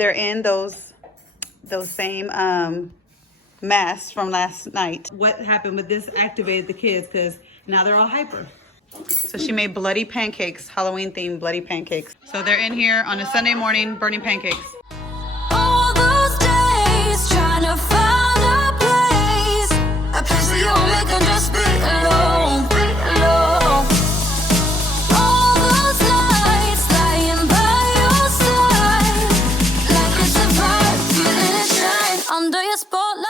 they're in those same masks from last night. What happened with this activated the kids because now they're all hyper. So she made bloody pancakes, Halloween themed bloody pancakes. So they're in here on a Sunday morning burning pancakes. All those days trying to find a place where you only can just be alone, alone. All those nights lying by your side, like it's a vibe, feeling it shine under your spotlight.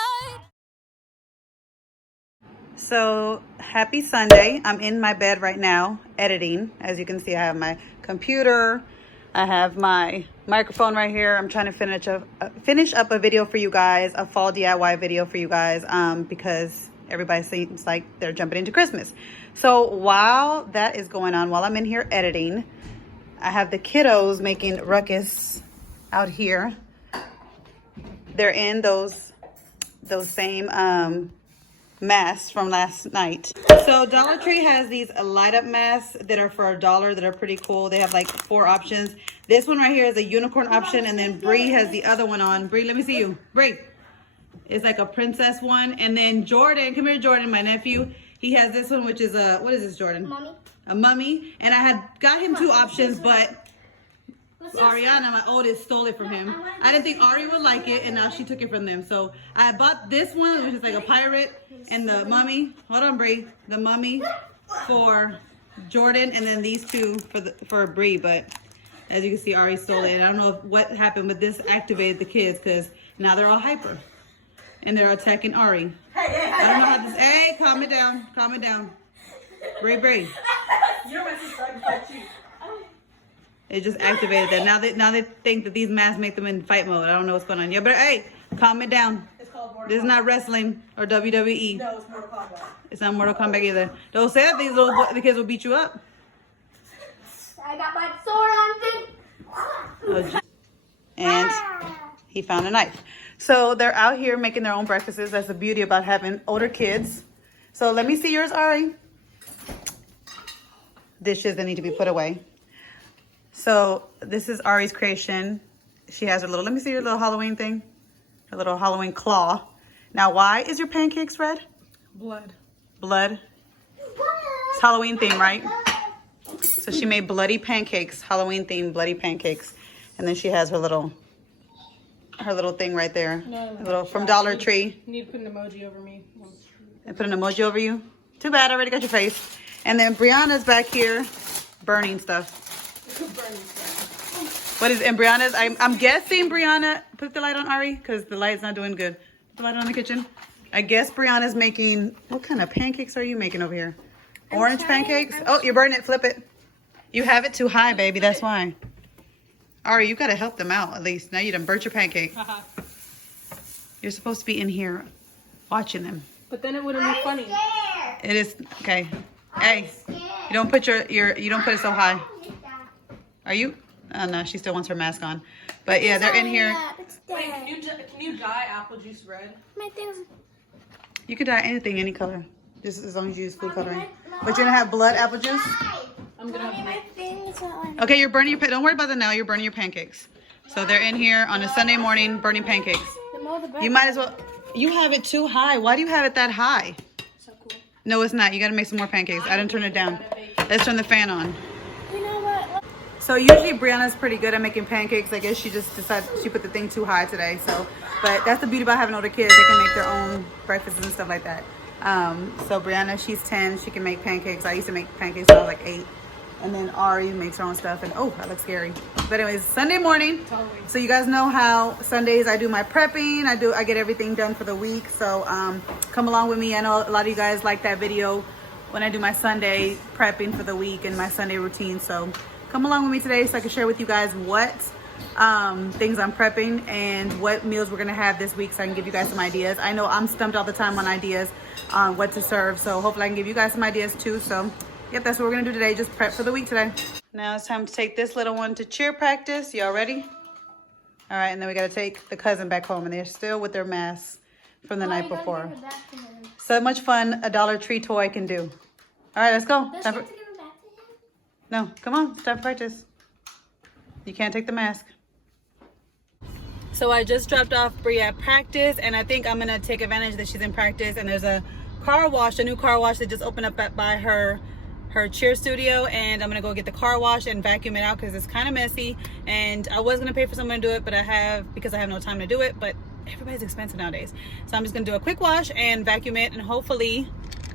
So happy Sunday. I'm in my bed right now editing. As you can see, I have my computer. I have my microphone right here. I'm trying to finish up a video for you guys, a fall DIY video for you guys, because everybody seems like they're jumping into Christmas. So while that is going on, while I'm in here editing, I have the kiddos making ruckus out here. They're in those same masks from last night. So Dollar Tree has these light up masks that are for $1 that are pretty cool. They have like 4 options. This one right here is a unicorn option, and then Bree has the other one on. Bree, let me see you. Bree is like a princess one, and then Jordan, come here Jordan, my nephew, he has this one, which is a, what is this, Jordan? Mummy. A mummy. And I had got him 2 options, but Ariana, my oldest, stole it from him. I didn't think Ari would like it, and now she took it from them. So I bought this one, which is like a pirate, and the mummy. Hold on, Bree. The mummy for Jordan, and then these 2 for Bree. But as you can see, Ari stole it. And I don't know what happened with this activated the kids because now they're all hyper, and they're attacking Ari. I don't know how this. Hey, calm it down. Calm it down. Bree. You're my sister. I can fight you. It just activated that. Now they think that these masks make them in fight mode. I don't know what's going on. Yeah, but hey, calm it down. It's called Mortal This is not wrestling or WWE. No, it's Mortal Kombat. It's not Mortal Kombat either. Don't say that the kids will beat you up. I got my sword on thing. And he found a knife. So they're out here making their own breakfasts. That's the beauty about having older kids. So let me see yours, Ari. Dishes that need to be put away. So this is Ari's creation. She has her little, let me see your little Halloween thing. Her little Halloween claw. Now, why is your pancakes red? Blood. Blood. It's Halloween theme, right? So she made bloody pancakes, Halloween themed bloody pancakes. And then she has her little thing right there. From Dollar Tree. You need to put an emoji over me. And put an emoji over you? Too bad, I already got your face. And then Brianna's back here burning stuff. What is, and Brianna's, I'm guessing Brianna, put the light on, Ari, because the light's not doing good. Put the light on in the kitchen. I guess Brianna's making, what kind of pancakes are you making over here? Orange pancakes? Oh, you're burning it, flip it. You have it too high, baby, that's why. Ari, you got to help them out at least. Now you done burnt your pancake. You're supposed to be in here watching them. But then it wouldn't be funny. It is, okay. Hey, you don't put you don't put it so high. Are you? Oh no, she still wants her mask on. But yeah, they're in here. Wait, can you dye apple juice red? You could dye anything, any color. Just as long as you use food coloring. But you're gonna have blood apple juice? I'm gonna have Okay, you're burning your don't worry about that now, you're burning your pancakes. So they're in here on a Sunday morning burning pancakes. You might as well, you have it too high. Why do you have it that high? so cool. No, it's not. You gotta make some more pancakes. I didn't turn it down. Let's turn the fan on. So usually Brianna's pretty good at making pancakes. I guess she just decided she put the thing too high today. So, but that's the beauty about having older kids. They can make their own breakfasts and stuff like that. So Brianna, she's 10. She can make pancakes. I used to make pancakes when I was like 8. And then Ari makes her own stuff. And oh, that looks scary. But anyways, Sunday morning. Totally. So you guys know how Sundays I do my prepping. I get everything done for the week. So come along with me. I know a lot of you guys like that video when I do my Sunday prepping for the week and my Sunday routine. So come along with me today so I can share with you guys what things I'm prepping and what meals we're gonna have this week so I can give you guys some ideas. I know I'm stumped all the time on ideas on what to serve, so hopefully I can give you guys some ideas too. So yep, that's what we're gonna do today, just prep for the week today. Now it's time to take this little one to cheer practice. Y'all ready? All right, and then we gotta take the cousin back home, and they're still with their masks from the night before. So much fun a Dollar Tree toy can do. All right, let's go. No, come on, it's time for practice. You can't take the mask. So I just dropped off Bria at practice, and I think I'm gonna take advantage that she's in practice. And there's a car wash, a new car wash that just opened up by her cheer studio, and I'm gonna go get the car wash and vacuum it out because it's kind of messy. And I was gonna pay for someone to do it, but I have no time to do it. But everybody's expensive nowadays, so I'm just gonna do a quick wash and vacuum it, and hopefully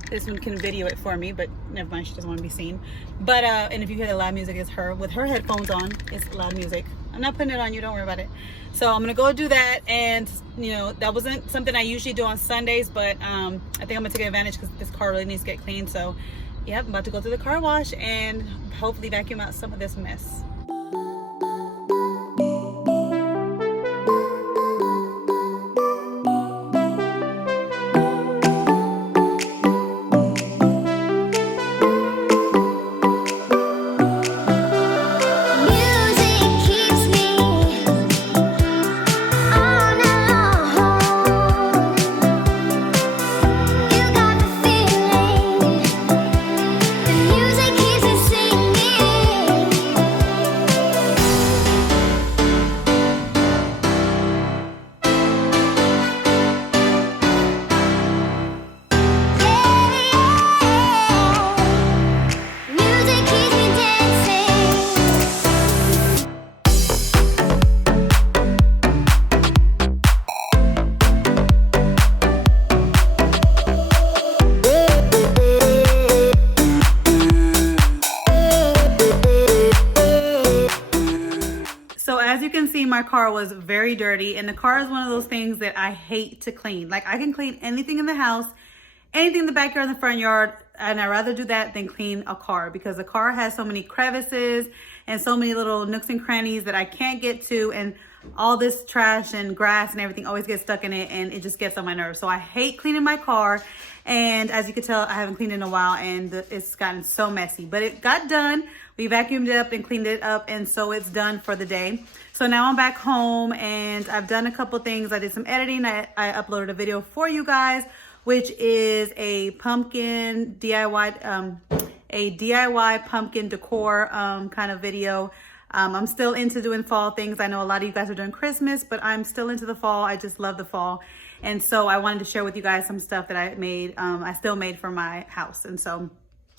this one can video it for me. But never mind, she doesn't want to be seen. But and if you hear the loud music, it's her with her headphones on. It's loud music. I'm not putting it on you, don't worry about it. So I'm gonna go do that, and you know, that wasn't something I usually do on Sundays, but I think I'm gonna take advantage because this car really needs to get clean. So yep, I'm about to go to the car wash and hopefully vacuum out some of this mess. My car was very dirty, and the car is one of those things that I hate to clean. Like, I can clean anything in the house, anything in the backyard, in the front yard, and I'd rather do that than clean a car, because a car has so many crevices and so many little nooks and crannies that I can't get to, and all this trash and grass and everything always gets stuck in it, and it just gets on my nerves. So I hate cleaning my car, and as you can tell, I haven't cleaned in a while, and it's gotten so messy, but it got done. We vacuumed it up and cleaned it up, and so it's done for the day. So now I'm back home, and I've done a couple things. I did some editing. I uploaded a video for you guys, which is a pumpkin DIY, a DIY pumpkin decor kind of video. I'm still into doing fall things. I know a lot of you guys are doing Christmas, but I'm still into the fall. I just love the fall. And so I wanted to share with you guys some stuff that I made, I still made for my house. And so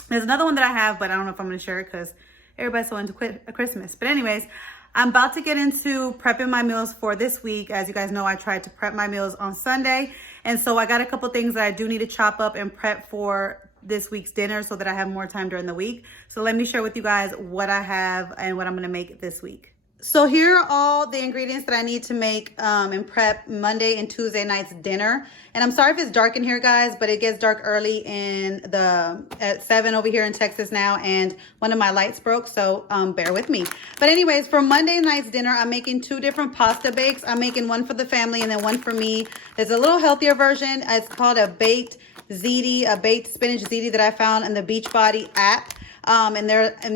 there's another one that I have, but I don't know if I'm going to share it because everybody's so into Christmas. But anyways, I'm about to get into prepping my meals for this week. As you guys know, I tried to prep my meals on Sunday. And so I got a couple things that I do need to chop up and prep for this week's dinner so that I have more time during the week. So let me share with you guys what I have and what I'm going to make this week. So here are all the ingredients that I need to make and prep Monday and Tuesday night's dinner. And I'm sorry if it's dark in here, guys, but it gets dark early at 7 over here in Texas now, and one of my lights broke, so bear with me. But anyways, for Monday night's dinner, I'm making 2 different pasta bakes. I'm making one for the family and then one for me. There's a little healthier version. It's called a baked ziti, a baked spinach ziti that I found in the Beachbody app. And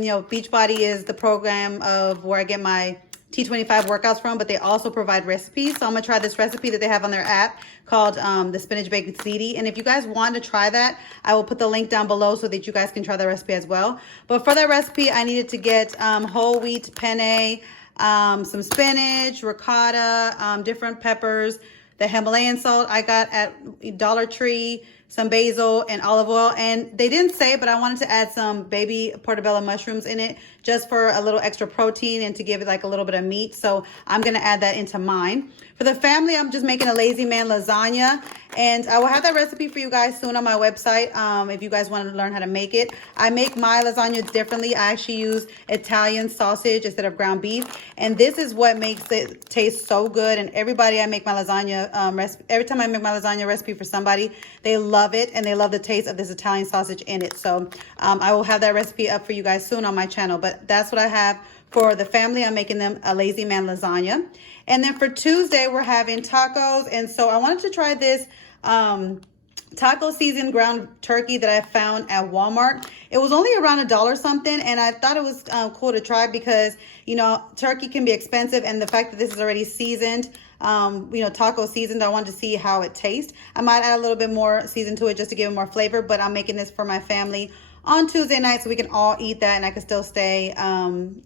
you know, Beachbody is the program of where I get my T25 workouts from, but they also provide recipes. So I'm gonna try this recipe that they have on their app called the spinach baked ziti. And if you guys want to try that, I will put the link down below so that you guys can try the recipe as well. But for that recipe, I needed to get whole wheat penne, some spinach, ricotta, different peppers, the Himalayan salt I got at Dollar Tree, some basil and olive oil. And they didn't say, but I wanted to add some baby portobello mushrooms in it just for a little extra protein and to give it like a little bit of meat. So I'm going to add that into mine. For the family, I'm just making a lazy man lasagna, and I will have that recipe for you guys soon on my website if you guys want to learn how to make it. I make my lasagna differently. I actually use Italian sausage instead of ground beef, and this is what makes it taste so good. And everybody I make my lasagna recipe, every time I make my lasagna recipe for somebody, they love it and they love the taste of this Italian sausage in it. So I will have that recipe up for you guys soon on my channel, but that's what I have for the family. I'm making them a lazy man lasagna. And then for Tuesday, we're having tacos. And so I wanted to try this taco seasoned ground turkey that I found at Walmart. It was only around $1 something, and I thought it was cool to try because, you know, turkey can be expensive, and the fact that this is already seasoned, you know, taco seasoned, I wanted to see how it tastes. I might add a little bit more season to it just to give it more flavor, but I'm making this for my family on Tuesday night so we can all eat that and I can still stay,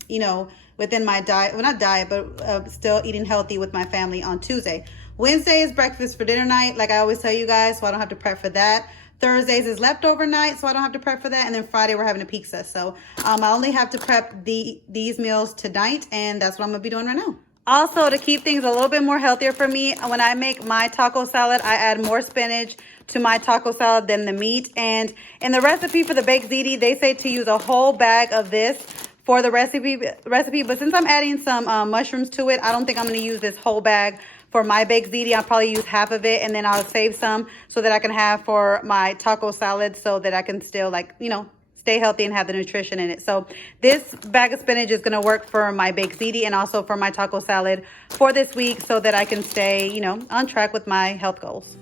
you know, within my diet. Well, not diet, but still eating healthy with my family on Tuesday. Wednesday is breakfast for dinner night, like I always tell you guys, so I don't have to prep for that. Thursdays is leftover night, so I don't have to prep for that. And then Friday, we're having a pizza. So I only have to prep these meals tonight, and that's what I'm going to be doing right now. Also, to keep things a little bit more healthier for me, when I make my taco salad, I add more spinach to my taco salad than the meat. And in the recipe for the baked ziti, they say to use a whole bag of this for the recipe. But since I'm adding some mushrooms to it, I don't think I'm going to use this whole bag for my baked ziti. I'll probably use half of it, and then I'll save some so that I can have for my taco salad so that I can still, like, you know, stay healthy and have the nutrition in it. So this bag of spinach is going to work for my baked ziti and also for my taco salad for this week so that I can stay, you know, on track with my health goals.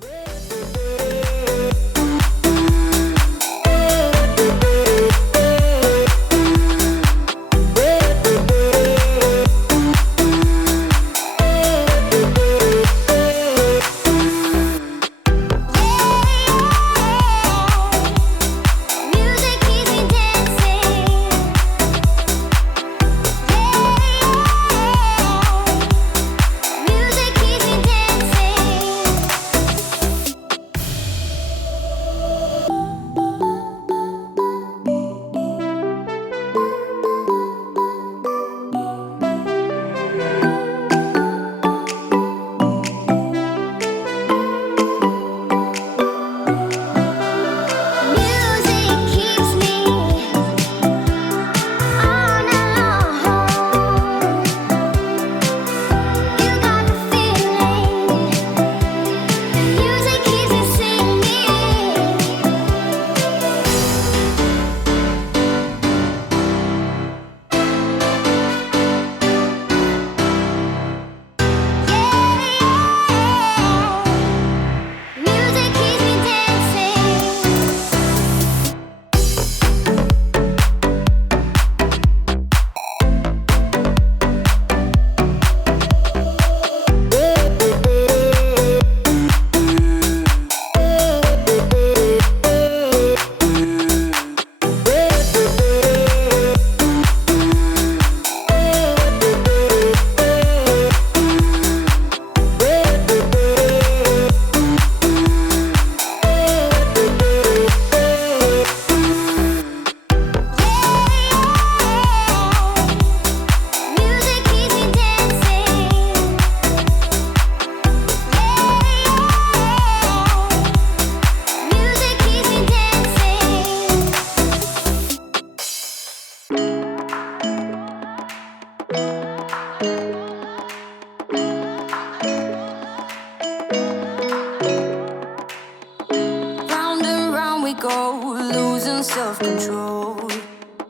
Self-control.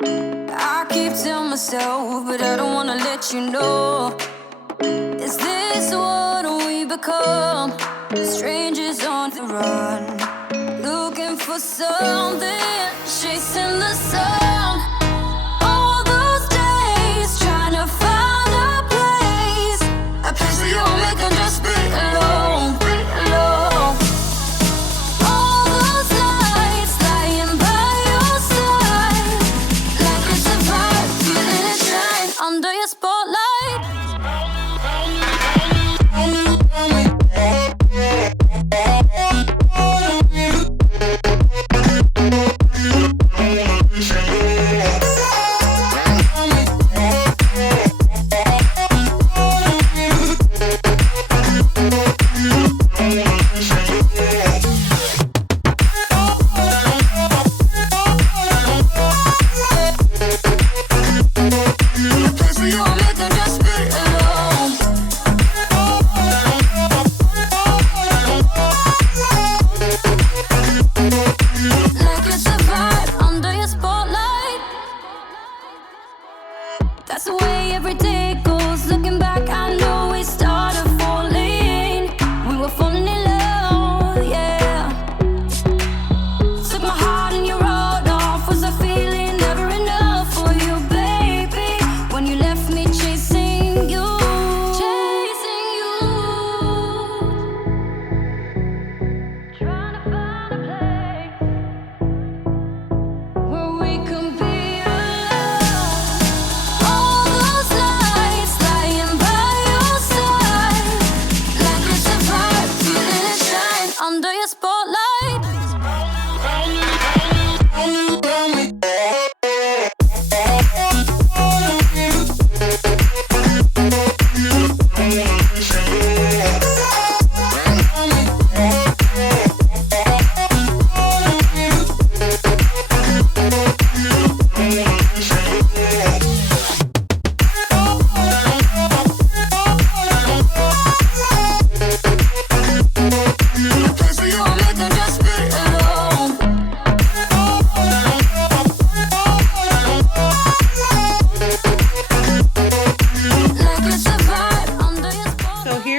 I keep telling myself, but I don't wanna let you know. Is this what we become? Strangers on the run, looking for something, chasing the sun. All those days trying to find a place where you'll make them just be alone. Under your spotlight.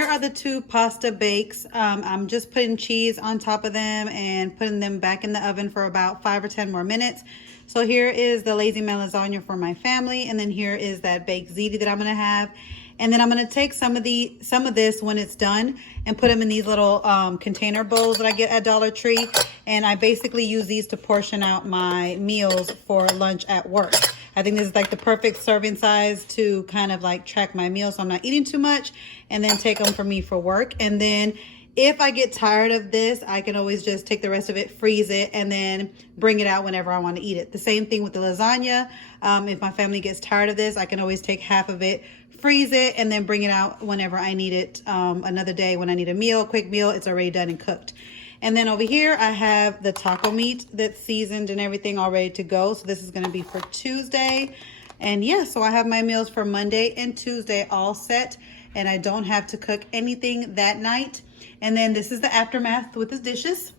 here are the 2 pasta bakes. I'm just putting cheese on top of them and putting them back in the oven for about 5 or 10 more minutes. So here is the lazy man lasagna for my family, and then here is that baked ziti that I'm gonna have. And then I'm gonna take some of this when it's done and put them in these little container bowls that I get at Dollar Tree. And I basically use these to portion out my meals for lunch at work. I think this is like the perfect serving size to kind of like track my meals so I'm not eating too much, and then take them for me for work. And then if I get tired of this, I can always just take the rest of it, freeze it, and then bring it out whenever I want to eat it. The same thing with the lasagna. If my family gets tired of this, I can always take half of it, freeze it, and then bring it out whenever I need it. Another day when I need a meal, quick meal, it's already done and cooked. And then over here, I have the taco meat that's seasoned and everything all ready to go. So this is going to be for Tuesday. And yeah, so I have my meals for Monday and Tuesday all set, and I don't have to cook anything that night. And then this is the aftermath with the dishes.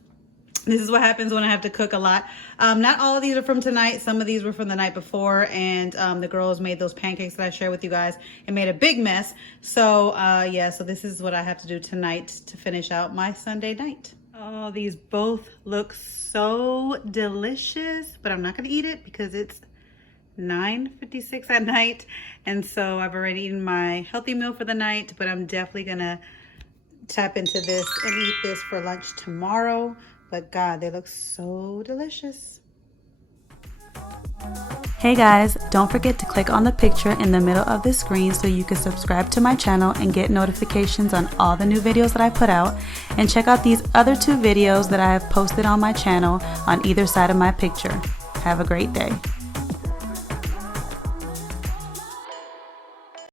This is what happens when I have to cook a lot. Not all of these are from tonight. Some of these were from the night before, and the girls made those pancakes that I shared with you guys and made a big mess. So yeah, so this is what I have to do tonight to finish out my Sunday night. Oh, these both look so delicious, but I'm not gonna eat it because it's 9:56 at night. And so I've already eaten my healthy meal for the night, but I'm definitely gonna tap into this and eat this for lunch tomorrow. But God, they look so delicious. Hey guys, don't forget to click on the picture in the middle of the screen so you can subscribe to my channel and get notifications on all the new videos that I put out. And check out these other 2 videos that I have posted on my channel on either side of my picture. Have a great day.